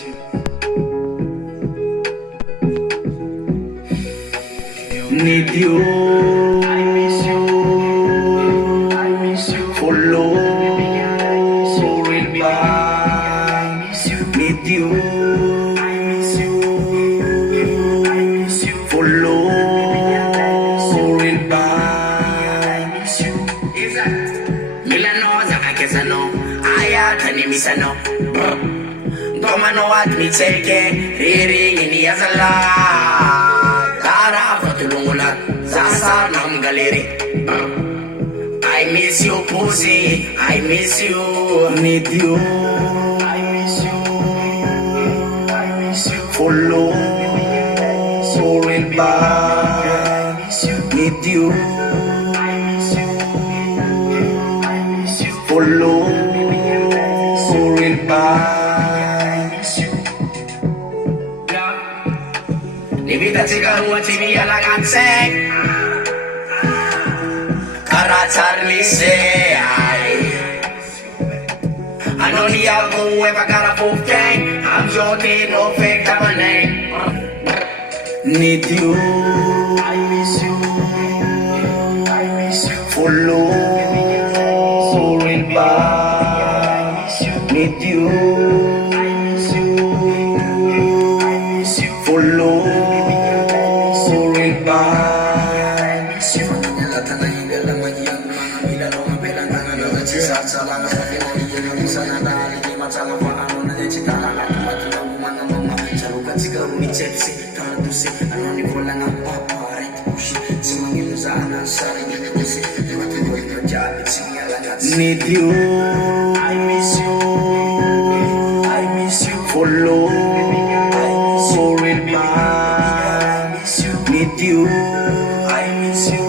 Need you, follow rin ba? Need you, follow rin ba? Milano sa kakesano, ayaw tanimisano. Domano at mitseke, riringin niya sa lahat. Tara, patulong ulat, sasar ng galeri. I miss you, pussy, I miss you. Need you, follow rin ba? Need you, follow rin ba? Libita sigaw at siniyalang sek Karat sarlise ay Ano niya kung weba karapufkeng I'm joking, no fake tamaneng Need you I miss you Follow rin ba? Need you Follow rin ba? Sifatnya nyala tanah hingga lemah yang bila lo ngebelang tangan dengan sisa salangan tapi lagi yang bisa nada lagi macam apa anu nanya cita lala mati kamu mana mama carukan si kamu ni cepsi kalau tu si anu ni bola ngapa parek push semangin sana saring push lewat gue kerja si nyala Need you I miss you I miss you Follow rin ba? Need you I miss you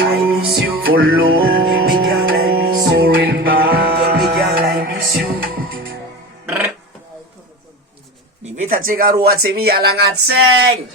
I miss you Follow bigyan I miss you rin ba? bigyan I miss you Libita sigaw at simiyalang at seng.